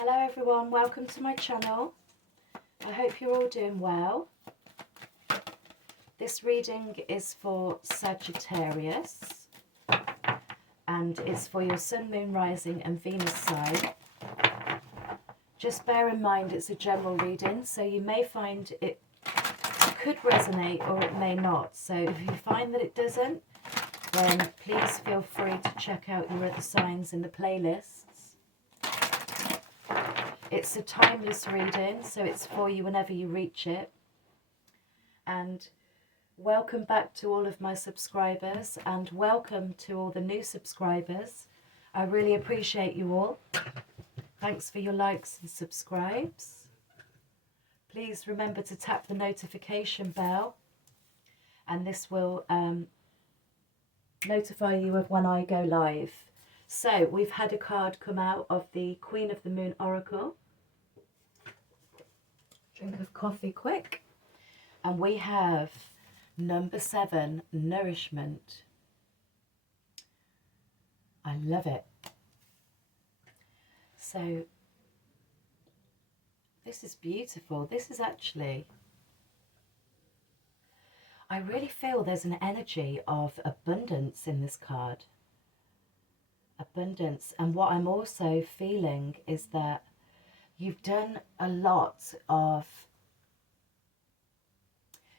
Hello everyone, welcome to my channel. I hope you're all doing well. This reading is for Sagittarius and it's for your Sun, Moon, Rising and Venus sign. Just bear in mind it's a general reading, so you may find it could resonate or it may not. So if you find that it doesn't, then please feel free to check out your other signs in the playlists. It's a timeless reading, so it's for you whenever you reach it. And welcome back to all of my subscribers, and welcome to all the new subscribers. I really appreciate you all. Thanks for your likes and subscribes. Please remember to tap the notification bell, and this will notify you of when I go live. So we've had a card come out of the Queen of the Moon Oracle. Drink of coffee quick. And we have number 7, Nourishment. I love it. So this is beautiful. This is actually, I really feel there's an energy of abundance in this card. Abundance. And what I'm also feeling is that you've done a lot of,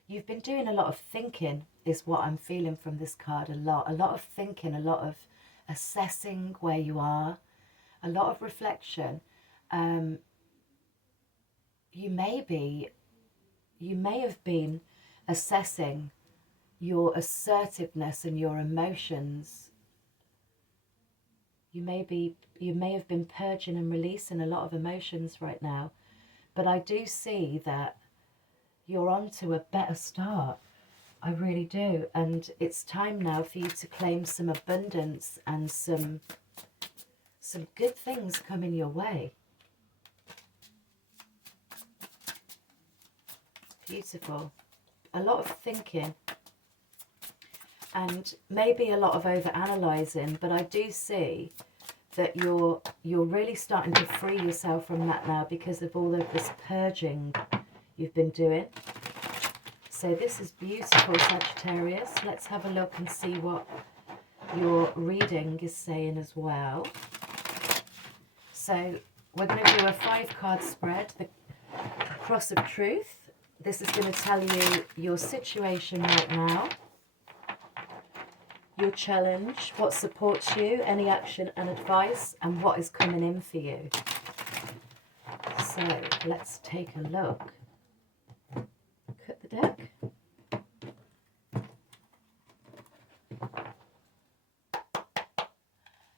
you've been doing a lot of thinking is what I'm feeling from this card. A lot of thinking, a lot of assessing where you are, a lot of reflection. You may have been assessing your assertiveness and your emotions. You may have been purging and releasing a lot of emotions right now, but I do see that you're on to a better start. I really do. And it's time now for you to claim some abundance and some good things coming your way. Beautiful. A lot of thinking and maybe a lot of over-analysing, but I do see that you're really starting to free yourself from that now because of all of this purging you've been doing. So this is beautiful, Sagittarius. Let's have a look and see what your reading is saying as well. So we're going to do a 5-card spread, the Cross of Truth. This is going to tell you your situation right now, your challenge, what supports you, any action and advice, and what is coming in for you. So let's take a look. Cut the deck.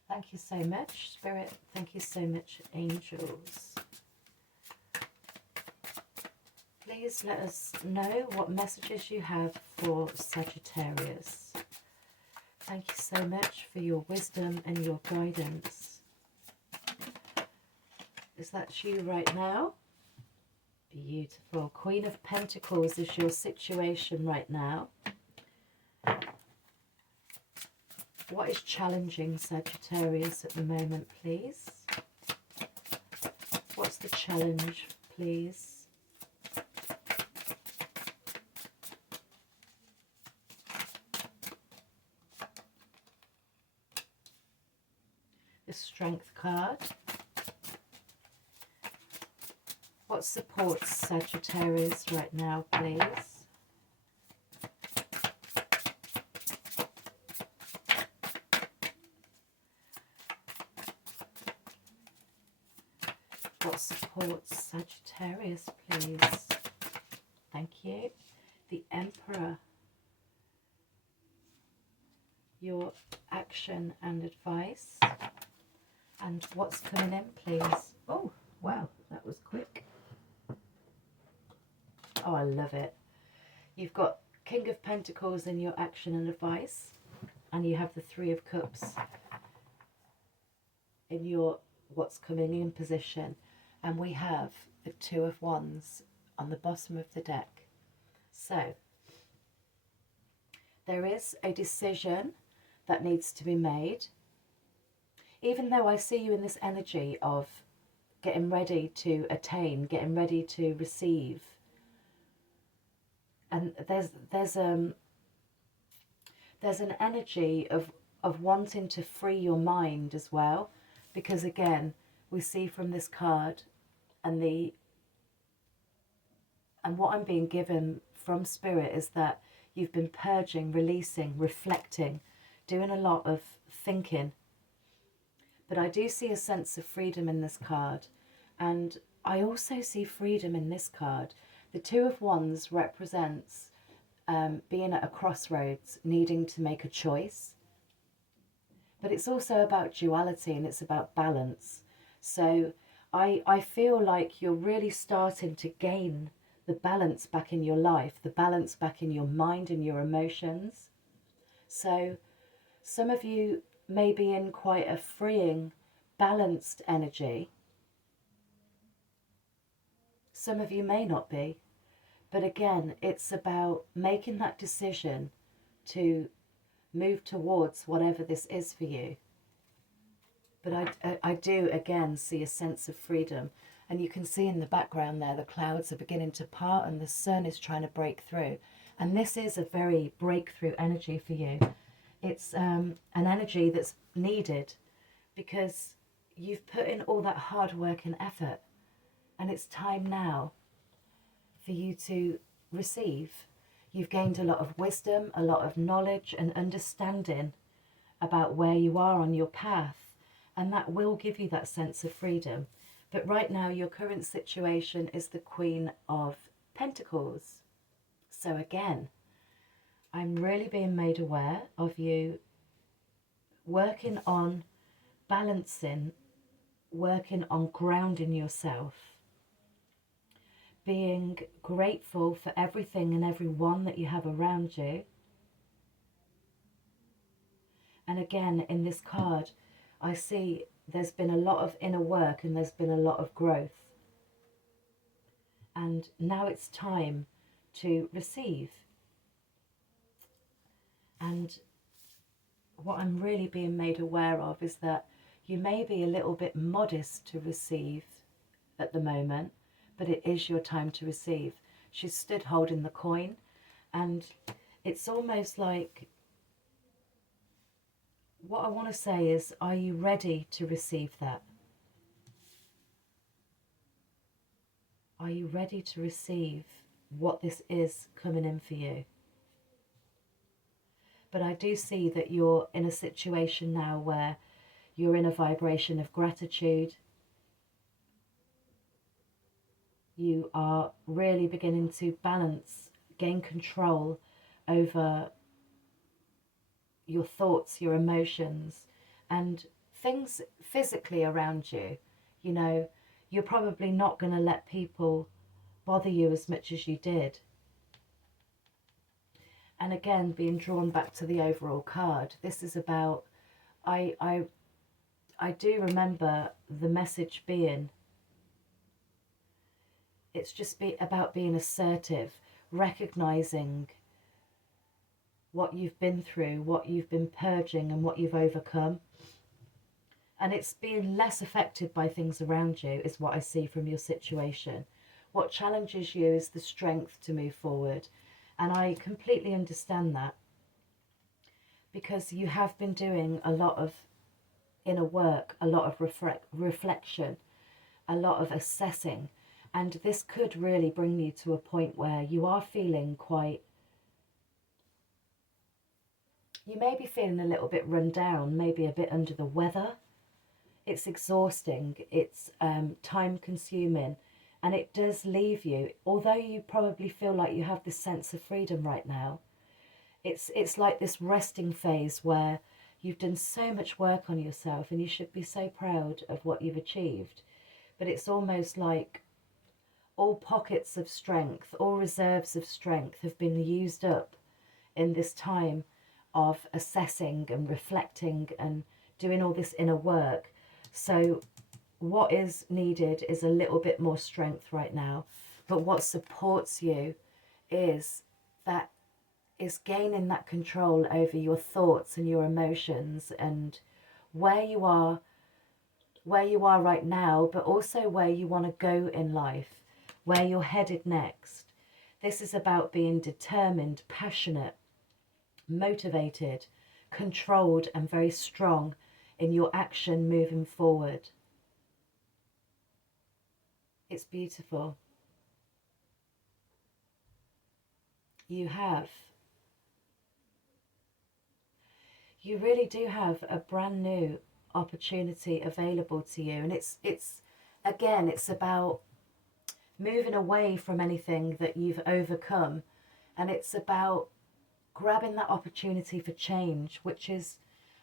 Thank you so much, Spirit. Thank you so much, Angels. Please let us know what messages you have for Sagittarius. Thank you so much for your wisdom and your guidance. Is that you right now? Beautiful. Queen of Pentacles is your situation right now. What is challenging Sagittarius at the moment, please? What's the challenge, please? The Strength card. What supports Sagittarius right now, please? What supports Sagittarius, please? Thank you. The Emperor. Your action and advice. And what's coming in, please? Oh, wow, that was quick. Oh, I love it. You've got King of Pentacles in your action and advice. And you have the 3 of Cups in your what's coming in position. And we have the 2 of Wands on the bottom of the deck. So, there is a decision that needs to be made. Even though I see you in this energy of getting ready to attain, getting ready to receive. And there's an energy of wanting to free your mind as well, because again, we see from this card and what I'm being given from Spirit is that you've been purging, releasing, reflecting, doing a lot of thinking. But I do see a sense of freedom in this card. And I also see freedom in this card. The Two of Wands represents being at a crossroads, needing to make a choice. But it's also about duality and it's about balance. So I feel like you're really starting to gain the balance back in your life, the balance back in your mind and your emotions. So some of you may be in quite a freeing, balanced energy. Some of you may not be. But again, it's about making that decision to move towards whatever this is for you. But I do, again, see a sense of freedom. And you can see in the background there, the clouds are beginning to part and the sun is trying to break through. And this is a very breakthrough energy for you. It's an energy that's needed because you've put in all that hard work and effort. And it's time now for you to receive. You've gained a lot of wisdom, a lot of knowledge and understanding about where you are on your path. And that will give you that sense of freedom. But right now, your current situation is the Queen of Pentacles. So again, I'm really being made aware of you working on balancing, working on grounding yourself, being grateful for everything and everyone that you have around you. And again, in this card, I see there's been a lot of inner work and there's been a lot of growth. And now it's time to receive. And what I'm really being made aware of is that you may be a little bit modest to receive at the moment, but it is your time to receive. She's stood holding the coin, and it's almost like, what I want to say is, are you ready to receive that? Are you ready to receive what this is coming in for you? But I do see that you're in a situation now where you're in a vibration of gratitude. You are really beginning to balance, gain control over your thoughts, your emotions, and things physically around you. You know, you're probably not going to let people bother you as much as you did. And again, being drawn back to the overall card, this is about, I do remember the message being, it's just about being assertive, recognizing what you've been through, what you've been purging and what you've overcome. And it's being less affected by things around you is what I see from your situation. What challenges you is the strength to move forward. And I completely understand that, because you have been doing a lot of inner work, a lot of reflection, a lot of assessing. And this could really bring you to a point where you are feeling quite, you may be feeling a little bit run down, maybe a bit under the weather. It's exhausting, it's time consuming, and it does leave you, although you probably feel like you have this sense of freedom right now, it's like this resting phase where you've done so much work on yourself and you should be so proud of what you've achieved. But it's almost like all pockets of strength, all reserves of strength have been used up in this time of assessing and reflecting and doing all this inner work. So what is needed is a little bit more strength right now. But what supports you is gaining that control over your thoughts and your emotions and where you are where you are right now, but also where you want to go in life, where you're headed next. This is about being determined, passionate, motivated, controlled, and very strong in your action moving forward. It's beautiful. You really do have a brand new opportunity available to you. And it's again, it's about moving away from anything that you've overcome, and it's about grabbing that opportunity for change, which is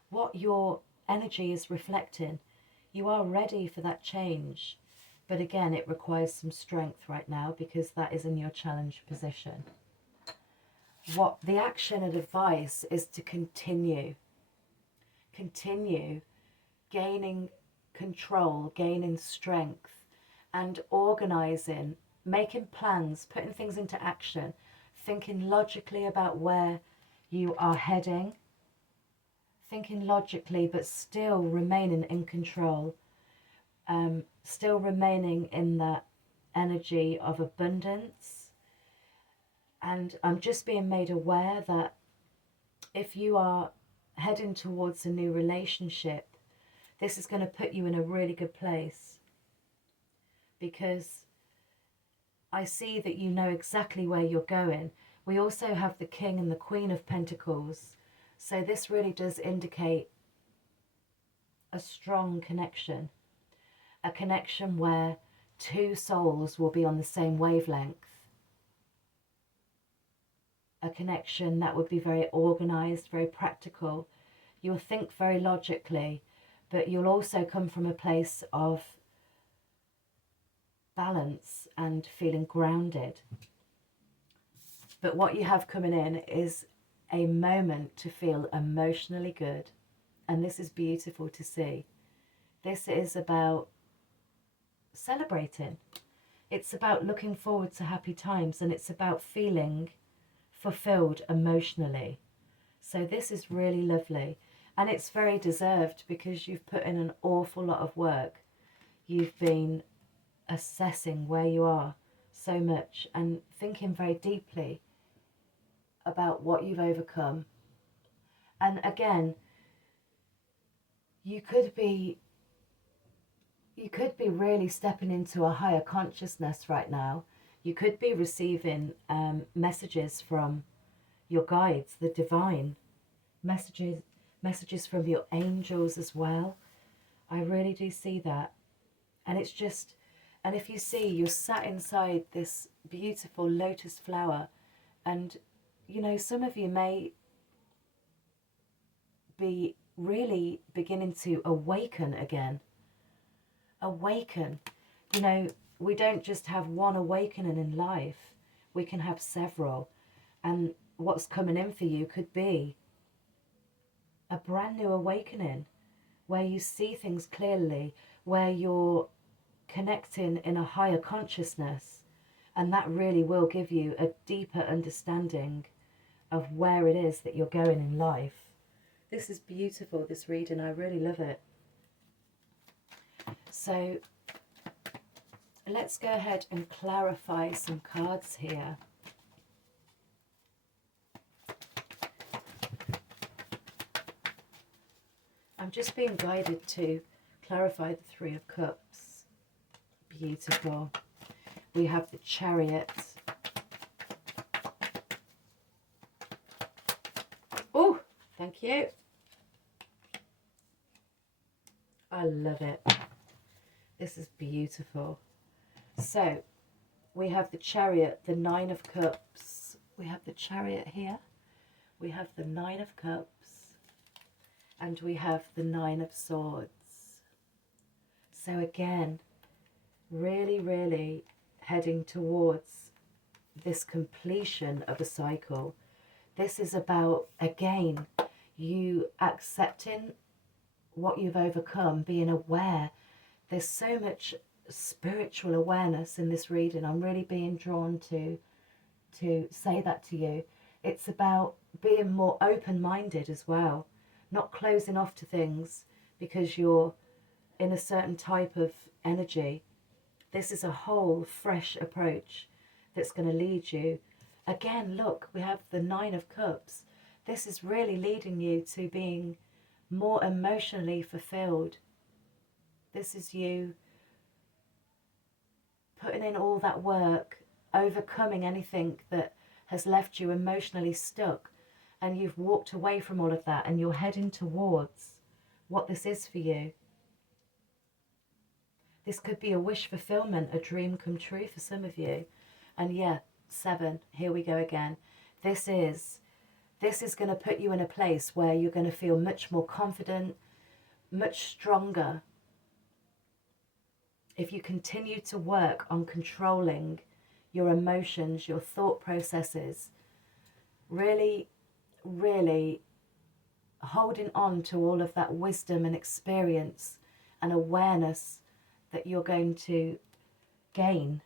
what your energy is reflecting. You are ready for that change, but again, it requires some strength right now because that is in your challenge position. What the action and advice is to continue gaining control, gaining strength, and organizing, making plans, putting things into action, thinking logically about where you are heading, thinking logically but still remaining in control, still remaining in that energy of abundance. And I'm just being made aware that if you are heading towards a new relationship, this is going to put you in a really good place, because I see that you know exactly where you're going. We also have the King and the Queen of Pentacles, so this really does indicate a strong connection, a connection where two souls will be on the same wavelength, a connection that would be very organized, very practical. You'll think very logically, but you'll also come from a place of balance and feeling grounded. But what you have coming in is a moment to feel emotionally good, and this is beautiful to see. This is about celebrating. It's about looking forward to happy times, and it's about feeling fulfilled emotionally. So this is really lovely, and it's very deserved because you've put in an awful lot of work. You've been assessing where you are so much and thinking very deeply about what you've overcome. And again, you could be really stepping into a higher consciousness right now. You could be receiving messages from your guides, the divine, messages from your angels as well. I really do see that. And it's just, and if you see, you're sat inside this beautiful lotus flower, and you know, some of you may be really beginning to awaken again. Awaken. You know, we don't just have one awakening in life, we can have several. And what's coming in for you could be a brand new awakening where you see things clearly, where you're connecting in a higher consciousness, and that really will give you a deeper understanding of where it is that you're going in life. This is beautiful, this reading. I really love it. So let's go ahead and clarify some cards here. I'm just being guided to clarify the Three of Cups. Beautiful. We have the Chariot. Oh, thank you. I love it. This is beautiful. So we have the Chariot, the Nine of Cups. We have the Chariot here. We have the Nine of Cups. And we have the Nine of Swords. So again, really, really heading towards this completion of a cycle. This is about, again, you accepting what you've overcome, being aware. There's so much spiritual awareness in this reading. I'm really being drawn to say that to you. It's about being more open-minded as well, not closing off to things because you're in a certain type of energy. This is a whole fresh approach that's going to lead you. Again, look, we have the Nine of Cups. This is really leading you to being more emotionally fulfilled. This is you putting in all that work, overcoming anything that has left you emotionally stuck, and you've walked away from all of that and you're heading towards what this is for you. This could be a wish fulfillment, a dream come true for some of you. And yeah, 7, here we go again. This is going to put you in a place where you're going to feel much more confident, much stronger. If you continue to work on controlling your emotions, your thought processes, really, really holding on to all of that wisdom and experience and awareness that you're going to gain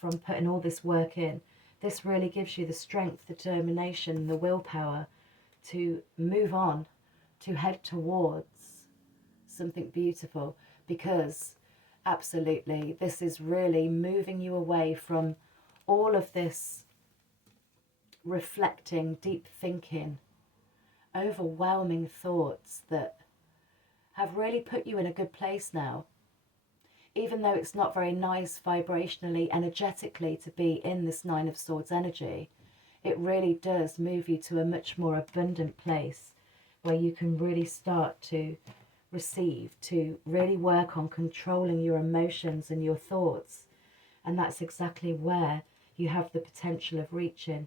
from putting all this work in. This really gives you the strength, the determination, the willpower to move on, to head towards something beautiful, because absolutely this is really moving you away from all of this reflecting, deep thinking, overwhelming thoughts that have really put you in a good place now. Even though it's not very nice vibrationally, energetically to be in this Nine of Swords energy, it really does move you to a much more abundant place where you can really start to receive, to really work on controlling your emotions and your thoughts. And that's exactly where you have the potential of reaching.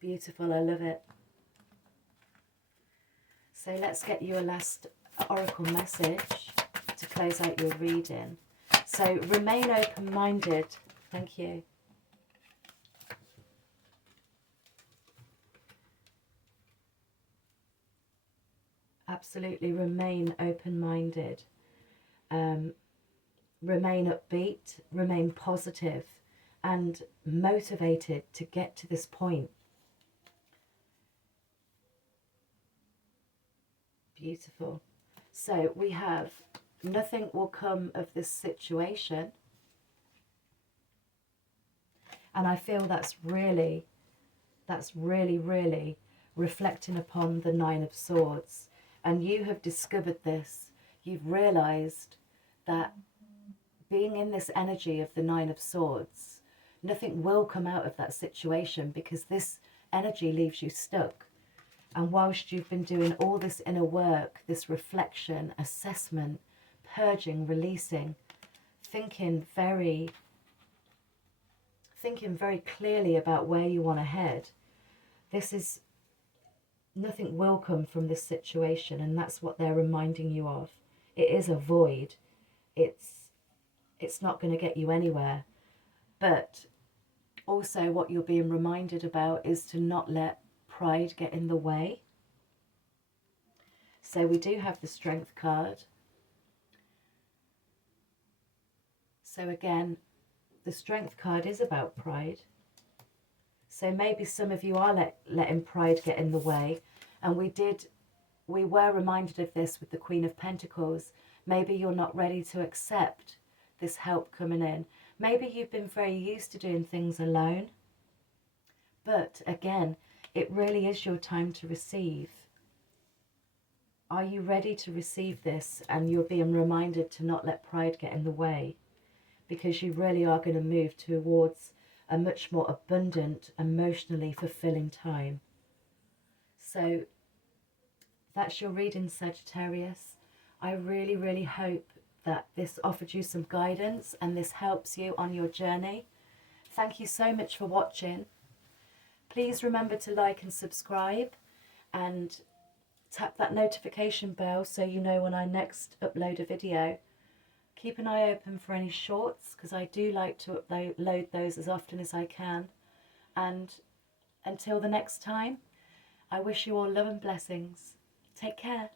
Beautiful, I love it. So let's get you a last oracle message to close out your reading. So remain open-minded. Thank you. Absolutely remain open-minded. Remain upbeat, remain positive and motivated to get to this point. Beautiful. So we have nothing will come of this situation. And I feel that's really, really reflecting upon the Nine of Swords. And you have discovered this. You've realized that being in this energy of the Nine of Swords, nothing will come out of that situation because this energy leaves you stuck. And whilst you've been doing all this inner work, this reflection, assessment, purging, releasing, thinking very clearly about where you want to head, nothing will come from this situation, and that's what they're reminding you of. It is a void. It's not going to get you anywhere. But also what you're being reminded about is to not let pride get in the way. So we do have the Strength card. So again, the Strength card is about pride. So maybe some of you are letting pride get in the way. And we were reminded of this with the Queen of Pentacles. Maybe you're not ready to accept this help coming in. Maybe you've been very used to doing things alone. But again, it really is your time to receive. Are you ready to receive this? And you're being reminded to not let pride get in the way, because you really are going to move towards a much more abundant, emotionally fulfilling time. So that's your reading, Sagittarius. I really, really hope that this offered you some guidance and this helps you on your journey. Thank you so much for watching. Please remember to like and subscribe and tap that notification bell so you know when I next upload a video. Keep an eye open for any shorts, because I do like to upload those as often as I can. And until the next time, I wish you all love and blessings. Take care.